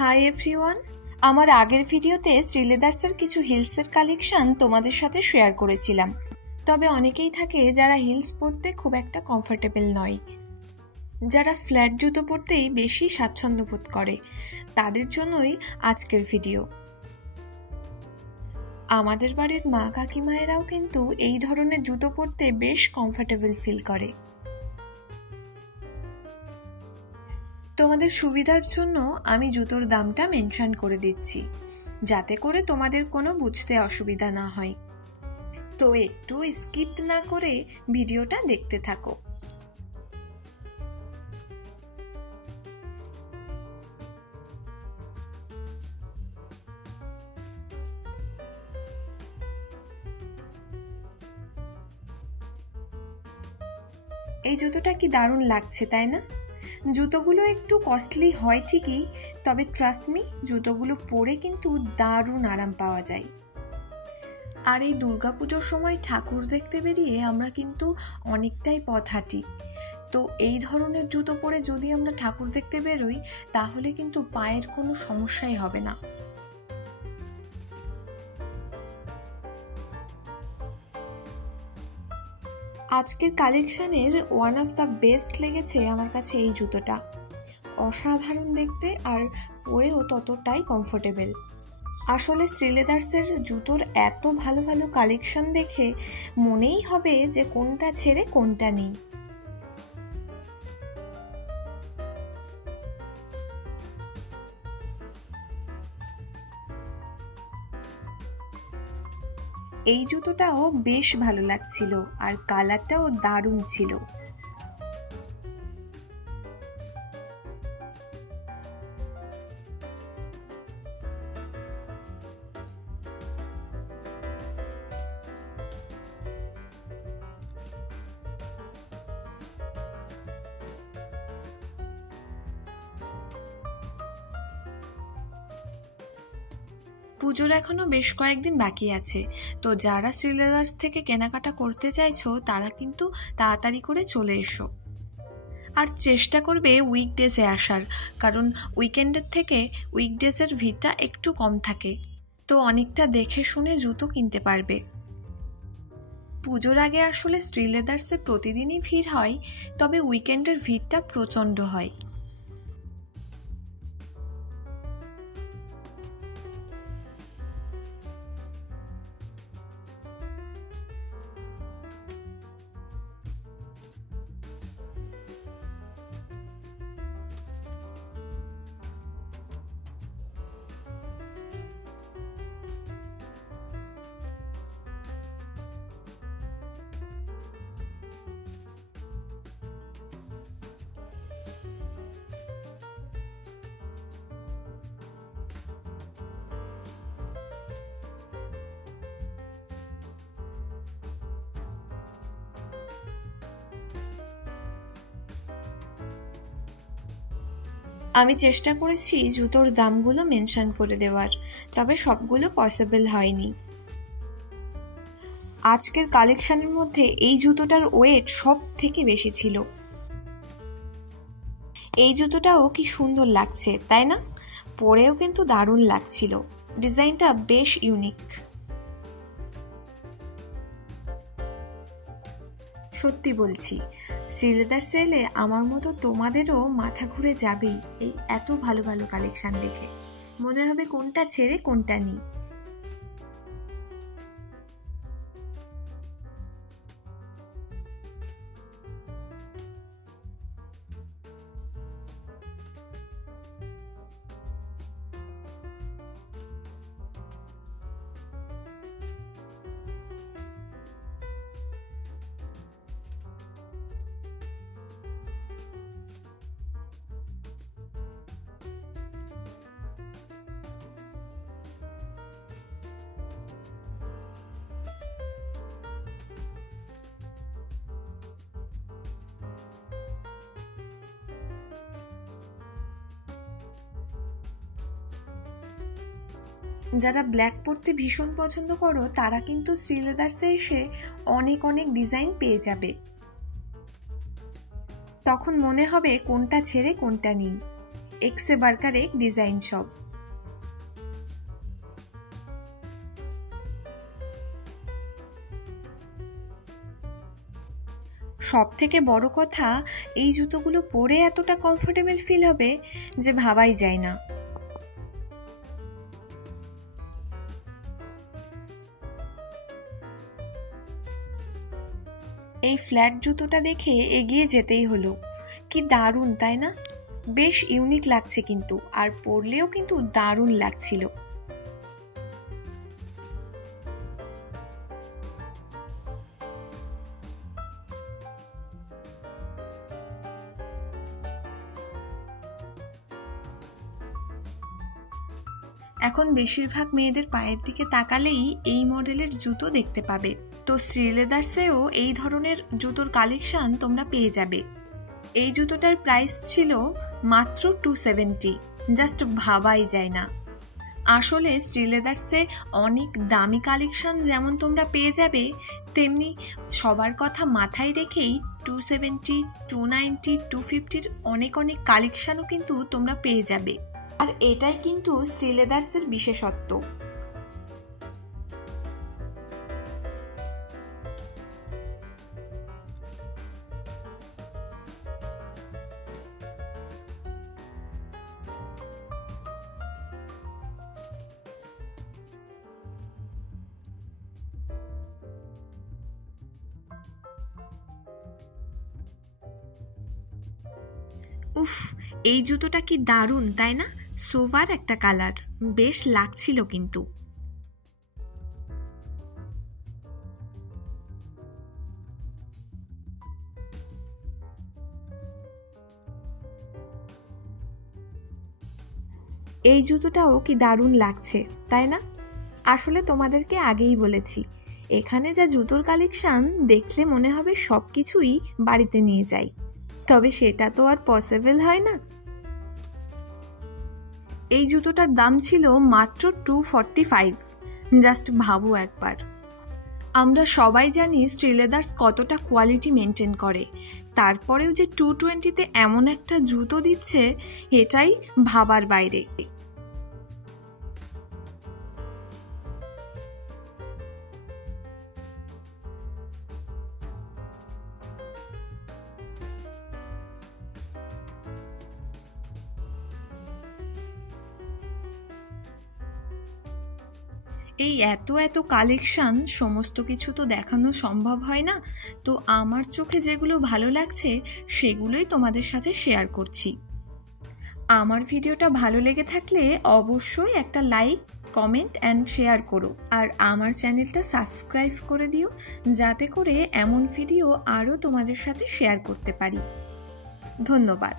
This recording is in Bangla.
হাই এভরিওয়ান, আমার আগের ভিডিওতে শ্রীলেদার্সের কিছু হিলসের কালেকশন তোমাদের সাথে শেয়ার করেছিলাম। তবে অনেকেই থাকে যারা হিলস পরতে খুব একটা কমফোর্টেবল নয়, যারা ফ্ল্যাট জুতো পরতেই বেশি স্বাচ্ছন্দ্য বোধ করে, তাদের জন্যই আজকের ভিডিও। আমাদের বাড়ির মা কাকিমায়েরাও কিন্তু এই ধরনের জুতো পরতে বেশ কমফোর্টেবল ফিল করে। তোমাদের সুবিধার জন্য আমি জুতোর দামটা মেনশন করে দিচ্ছি, যাতে করে তোমাদের কোনো বুঝতে অসুবিধা না হয়। তো একটু স্কিপ না করে ভিডিওটা দেখতে থাকো। এই জুতোটা কি দারুণ লাগছে, তাই না? জুতোগুলো একটু কস্টলি হয় ঠিকই, তবে ট্রাস্ট মি, জুতোগুলো পরে কিন্তু দারুণ আরাম পাওয়া যায়। আর এই দুর্গাপুজোর সময় ঠাকুর দেখতে বেরিয়ে আমরা কিন্তু অনেকটাই পথ হাঁটি, তো এই ধরনের জুতো পরে যদি আমরা ঠাকুর দেখতে বেরোই তাহলে কিন্তু পায়ের কোনো সমস্যাই হবে না। আজকের কালেকশনের ওয়ান অফ দ্য বেস্ট লেগেছে আমার কাছে এই জুতোটা। অসাধারণ দেখতে আর পরেও ততটাই কমফোর্টেবল। আসলে শ্রীলেদার্সের জুতোর এত ভালো ভালো কালেকশন দেখে মনেই হবে যে কোনটা ছেড়ে কোনটা নেই। এই জুতোটাও বেশ ভালো লাগছিল আর কালারটাও দারুণ ছিল। পুজোর এখনো বেশ কয়েকদিন বাকি আছে, তো যারা শ্রীলেদার্স থেকে কেনাকাটা করতে চাইছো তারা কিন্তু তাড়াতাড়ি করে চলে এসো। আর চেষ্টা করবে উইকডেজে আসার, কারণ উইকেন্ডের থেকে উইকডেজের ভিড়টা একটু কম থাকে, তো অনেকটা দেখে শুনে জুতো কিনতে পারবে। পুজোর আগে আসলে শ্রীলেদার্সে প্রতিদিনই ভিড় হয়, তবে উইকেন্ডের ভিড়টা প্রচণ্ড হয়। আমি চেষ্টা করেছি জুতোর দামগুলো মেনশন করে দেওয়ার, তবে সবগুলো পসিবল হয়নি। আজকের কালেকশনের মধ্যে এই জুতোটার ওয়েট সব থেকে বেশি ছিল। এই জুতোটাও কি সুন্দর লাগছে, তাই না? পরেও কিন্তু দারুণ লাগছিল, ডিজাইনটা বেশ ইউনিক। সত্যি বলছি, শ্রীলেদার্সে এলে আমার মতো তোমাদেরও মাথা ঘুরে যাবেই এই এত ভালো ভালো কালেকশন দেখে। মনে হবে কোনটা ছেড়ে কোনটা নিই। যারা ব্ল্যাক পরতে ভীষণ পছন্দ করো তারা কিন্তু শ্রীলেদার্সে এসে অনেক অনেক ডিজাইন পেয়ে যাবে। তখন মনে হবে কোনটা ছেড়ে কোনটা নিই। এক সে বাড়কার এক ডিজাইন সব। সব থেকে বড় কথা, এই জুতোগুলো পরে এতটা কমফোর্টেবল ফিল হবে যে ভাবাই যায় না। এই ফ্ল্যাট জুতোটা দেখে এগিয়ে যেতেই হলো। কি দারুণ তাই না? বেশ ইউনিক লাগছে কিন্তু, আর পরলেও কিন্তু দারুণ লাগছিল। এখন বেশিরভাগ মেয়েদের পায়ের দিকে তাকালেই এই মডেলের জুতো দেখতে পাবে। তো শ্রীলেদার্সেও এই ধরনের জুতোর কালেকশন তোমরা পেয়ে যাবে। এই জুতোটার প্রাইস ছিল মাত্র 270। জাস্ট ভাবাই যায় না। আসলে শ্রীলেদার্সে অনেক দামি কালেকশন যেমন তোমরা পেয়ে যাবে, তেমনি সবার কথা মাথায় রেখেই 270, 290, 250 অনেক কালেকশনও কিন্তু তোমরা পেয়ে যাবে। আর এটাই কিন্তু শ্রীলেদার্সের বিশেষত্ব। উফ, এই জুতোটা কি দারুণ তাই না? সোভার একটা কালার, বেশ লাগছিল কিন্তু। এই জুতোটাও কি দারুণ লাগছে তাই না? আসলে তোমাদেরকে আগেই বলেছি, এখানে যা জুতোর কালেকশন দেখলে মনে হবে সবকিছুই বাড়িতে নিয়ে যাই, তবে সেটা তো আর পসিবল হয় না। এই জুতোটার দাম ছিল মাত্র 245। জাস্ট ভাবো একবার। আমরা সবাই জানি শ্রীলেদার্স কতটা কোয়ালিটি মেনটেন করে, তারপরেও যে 220-তে এমন একটা জুতো দিচ্ছে, এটাই ভাবার বাইরে। এই এত কালেকশন সমস্ত কিছু তো দেখানো সম্ভব হয় না, তো আমার চোখে যেগুলো ভালো লাগছে সেগুলোই তোমাদের সাথে শেয়ার করছি। আমার ভিডিওটা ভালো লেগে থাকলে অবশ্যই একটা লাইক, কমেন্ট অ্যান্ড শেয়ার করো, আর আমার চ্যানেলটা সাবস্ক্রাইব করে দিও, যাতে করে এমন ভিডিও আরও তোমাদের সাথে শেয়ার করতে পারি। ধন্যবাদ।